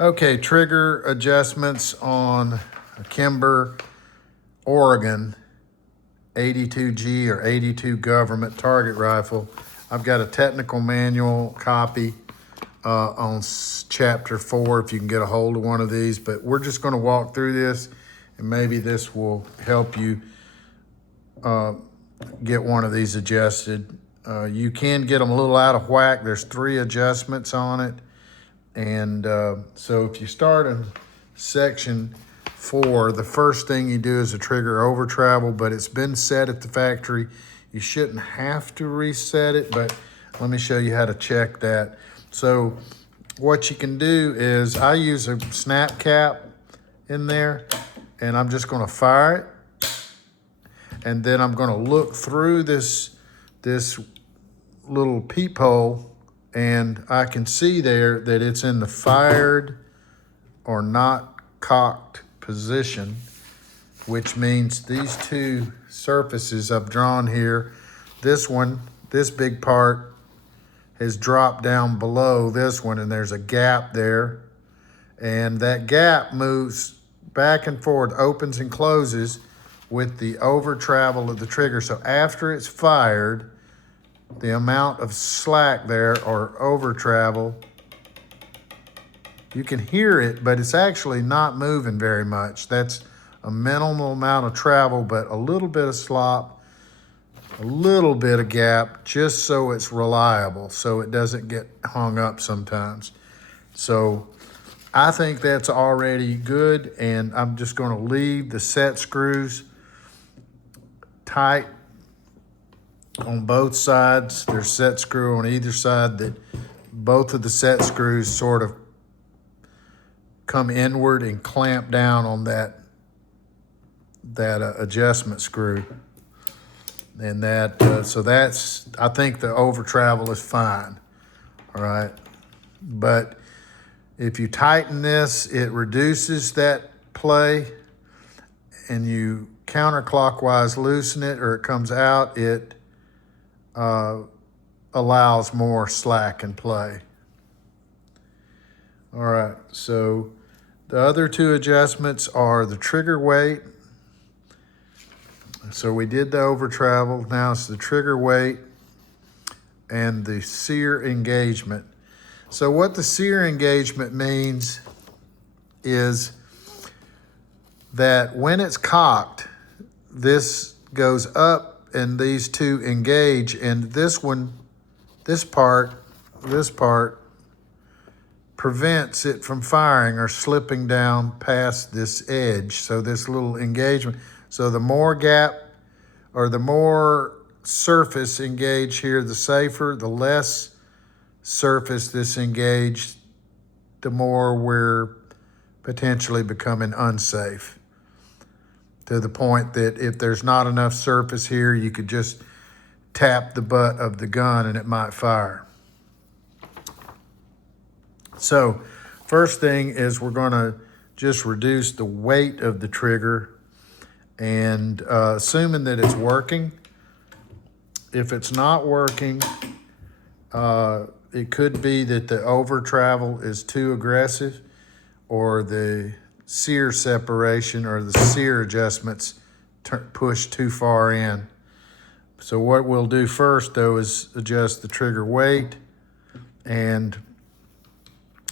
Okay, trigger adjustments on a Kimber, Oregon 82G or 82 government target rifle. I've got a technical manual copy on chapter 4 if you can get a hold of one of these, but we're just going to walk through this and maybe this will help you get one of these adjusted. You can get them a little out of whack. There's 3 adjustments on it. And so if you start in section 4, the first thing you do is a trigger over travel, but it's been set at the factory. You shouldn't have to reset it, but let me show you how to check that. So what you can do is I use a snap cap in there and I'm just gonna fire it. And then I'm gonna look through this little peephole and I can see there that it's in the fired or not cocked position, which means these 2 surfaces I've drawn here, this one, this big part has dropped down below this one and there's a gap there. And that gap moves back and forth, opens and closes with the over travel of the trigger. So after it's fired, the amount of slack there or over travel, you can hear it, but it's actually not moving very much. That's a minimal amount of travel, but a little bit of slop, a little bit of gap, just so it's reliable, so it doesn't get hung up sometimes. So I think that's already good, and I'm just gonna leave the set screws tight on both sides. There's set screw on either side that both of the set screws sort of come inward and clamp down on that adjustment screw. And so that's, I think the over travel is fine, all right? But if you tighten this, it reduces that play, and you counterclockwise loosen it or it comes out, it allows more slack in play. All right, so the other 2 adjustments are the trigger weight. So we did the over travel, now it's the trigger weight and the Sear engagement. So what the Sear engagement means is that when it's cocked, this goes up and these 2 engage, and this part prevents it from firing or slipping down past this edge. So this little engagement, so the more gap or the more surface engaged here, the safer. The less surface this engaged, the more we're potentially becoming unsafe, to the point that if there's not enough surface here, you could just tap the butt of the gun and it might fire. So first thing is we're gonna just reduce the weight of the trigger, and assuming that it's working. If it's not working, it could be that the over travel is too aggressive, or the Sear separation or the Sear adjustments push too far in. So what we'll do first though is adjust the trigger weight, and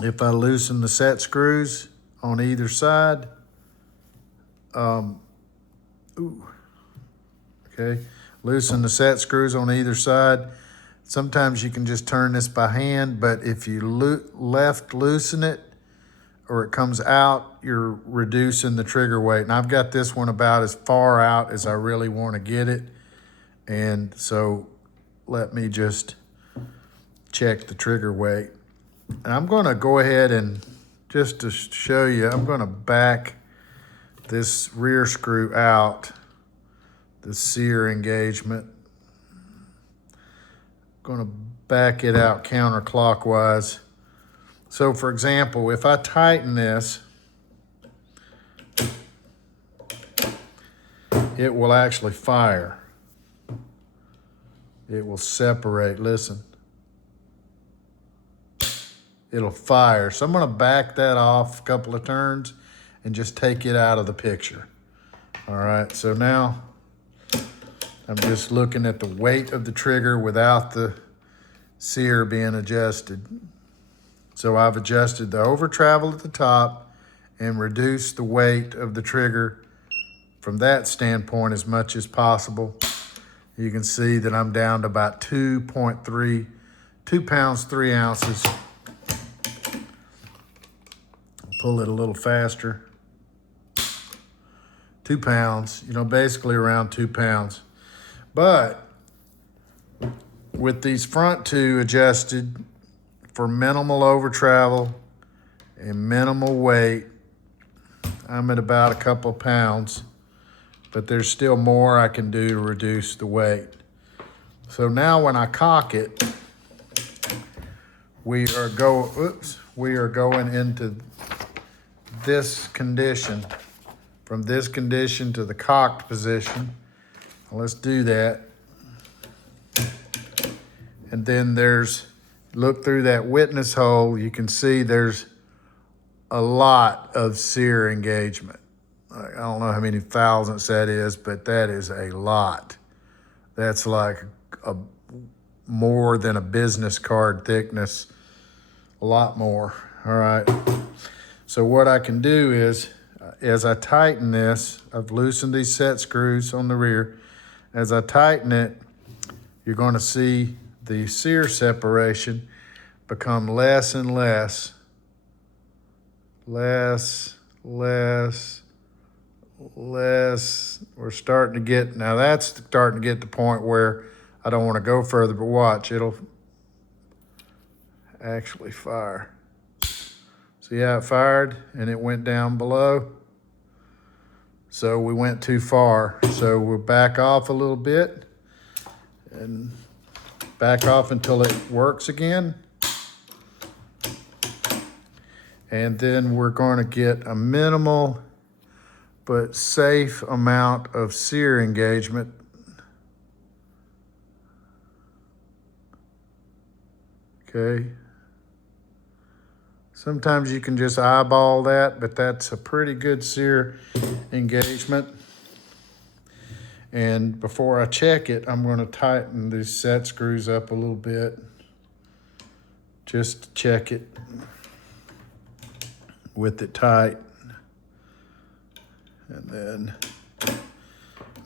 if I loosen the set screws on either side, okay, loosen the set screws on either side. Sometimes you can just turn this by hand, but if you loosen it or it comes out, you're reducing the trigger weight. And I've got this one about as far out as I really want to get it. And so let me just check the trigger weight. And I'm gonna go ahead and, just to show you, I'm gonna back this rear screw out, the Sear engagement. I'm gonna back it out counterclockwise. So for example, if I tighten this, it will actually fire. It will separate, listen. it'll fire. So I'm gonna back that off a couple of turns and just take it out of the picture. All right, so now I'm just looking at the weight of the trigger without the sear being adjusted. So I've adjusted the overtravel at the top and reduced the weight of the trigger from that standpoint as much as possible. You can see that I'm down to about 2 pounds, 3 ounces. Pull it a little faster. 2 pounds, you know, basically around 2 pounds. But with these front two adjusted for minimal overtravel and minimal weight, I'm at about a couple pounds, but there's still more I can do to reduce the weight. So now when I cock it, we are going into this condition, from this condition to the cocked position. Let's do that. And then look through that witness hole, you can see there's a lot of sear engagement. I don't know how many thousandths that is, but that is a lot. That's like more than a business card thickness, a lot more. All right. So what I can do is, as I tighten this, I've loosened these set screws on the rear. As I tighten it, you're going to see the sear separation become less and less. Less. We're starting to get, now that's starting to get to the point where I don't want to go further, but watch, it'll actually fire. See how it fired and it went down below? So we went too far. So we'll back off a little bit and back off until it works again. And then we're going to get a minimal but safe amount of sear engagement. Okay. Sometimes you can just eyeball that, but that's a pretty good sear engagement. And before I check it, I'm going to tighten these set screws up a little bit just to check it with it tight. And then,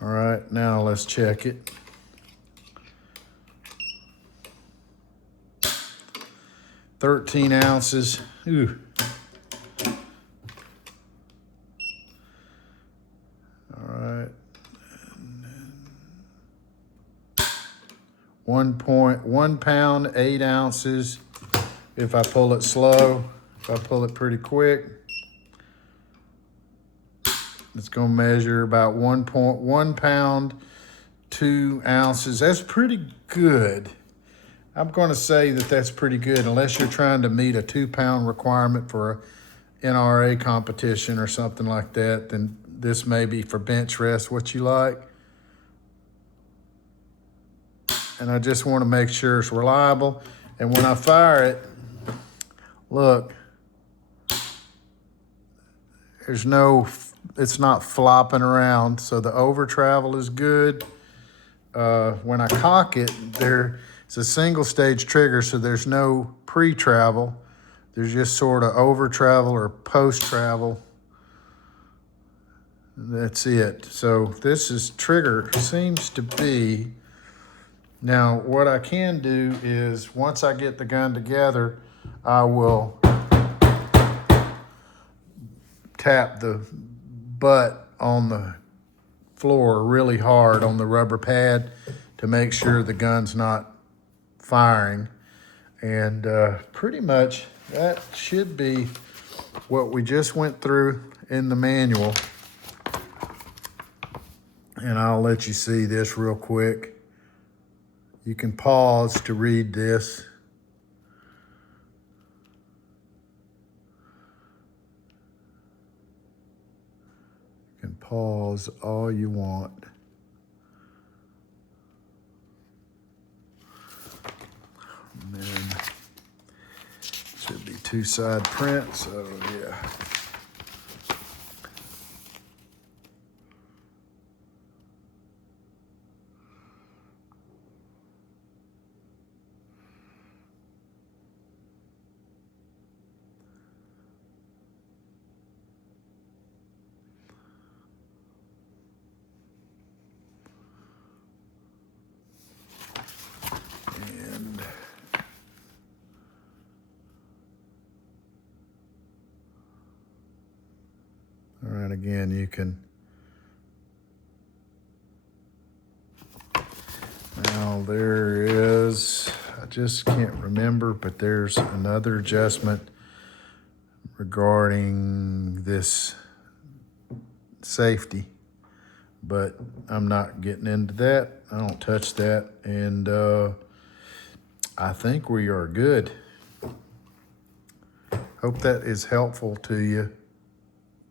all right, now let's check it. "13 ounces. Ooh. All right. 1.1 pound, 8 ounces. If I pull it slow, if I pull it pretty quick, it's going to measure about 1.1 pound, 2 ounces. That's pretty good. I'm going to say that that's pretty good, unless you're trying to meet a 2 pound requirement for a NRA competition or something like that. Then this may be for bench rest what you like. And I just want to make sure it's reliable. And when I fire it, look, it's not flopping around. So the overtravel is good. When I cock it, it's a single stage trigger, so there's no pre-travel. There's just sort of overtravel or post-travel. That's it. So this trigger seems to be. Now, what I can do is, once I get the gun together, I will tap the butt on the floor really hard on the rubber pad to make sure the gun's not firing. And pretty much that should be what we just went through in the manual. And I'll let you see this real quick. You can pause to read this. You can pause all you want. And then should be two side print, so yeah. And all right, again, you can, now there is, I just can't remember, but there's another adjustment regarding this safety, but I'm not getting into that. I don't touch that, and I think we are good. Hope that is helpful to you.